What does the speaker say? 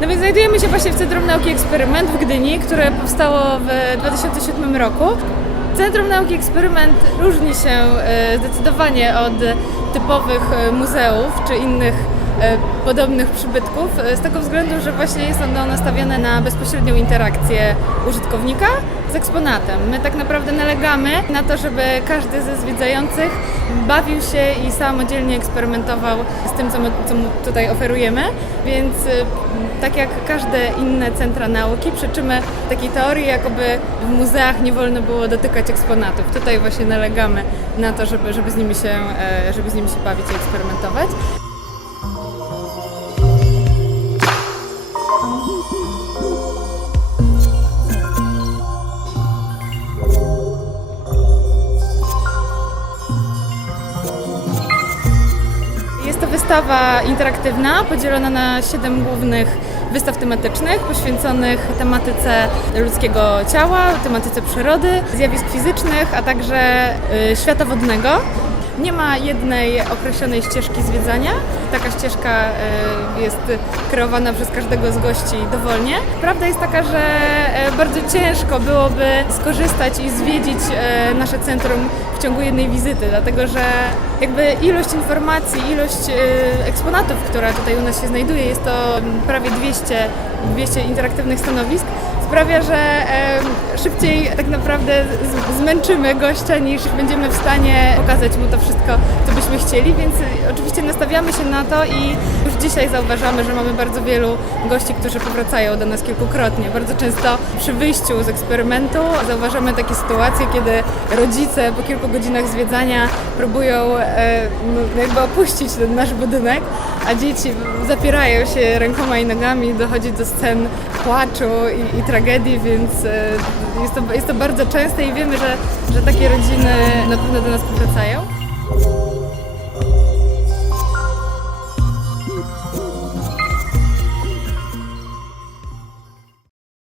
No więc znajdujemy się właśnie w Centrum Nauki Eksperyment w Gdyni, które powstało w 2007 roku. Centrum Nauki Eksperyment różni się e, zdecydowanie od typowych e, muzeów czy innych podobnych przybytków e, z tego względu, że właśnie jest ono nastawione na bezpośrednią interakcję użytkownika z eksponatem. My tak naprawdę nalegamy na to, żeby każdy ze zwiedzających bawił się i samodzielnie eksperymentował z tym, co, my, co mu tutaj oferujemy, więc y, tak jak każde inne centra nauki, przeczymy takiej teorii, jakoby w muzeach nie wolno było dotykać eksponatów. Tutaj właśnie nalegamy na to, żeby, żeby, z, nimi się, e, żeby z nimi się bawić i eksperymentować. Jest to wystawa interaktywna, podzielona na siedem głównych wystaw tematycznych poświęconych tematyce ludzkiego ciała, tematyce przyrody, zjawisk fizycznych, a także y, świata wodnego. Nie ma jednej określonej ścieżki zwiedzania. Taka ścieżka y, jest kreowana przez każdego z gości dowolnie. Prawda jest taka, że e, bardzo ciężko byłoby skorzystać i zwiedzić e, nasze centrum w ciągu jednej wizyty, dlatego że jakby ilość informacji, ilość e, eksponatów, która tutaj u nas się znajduje, jest to prawie 200, 200 interaktywnych stanowisk, sprawia, że szybciej tak naprawdę zmęczymy gościa niż będziemy w stanie pokazać mu to wszystko, co byśmy chcieli, więc e, oczywiście nastawiamy się na to i już dzisiaj zauważamy, że mamy bardzo wielu gości, którzy powracają do nas kilkukrotnie. Bardzo często przy wyjściu z eksperymentu zauważamy takie sytuacje, kiedy rodzice po kilku godzinach zwiedzania próbują e, no, jakby opuścić ten nasz budynek, a dzieci zapierają się rękoma i nogami, dochodzi do scen płaczu i, i tragedii, więc e, jest to, jest to bardzo częste i wiemy, że, że takie rodziny na pewno do nas powracają.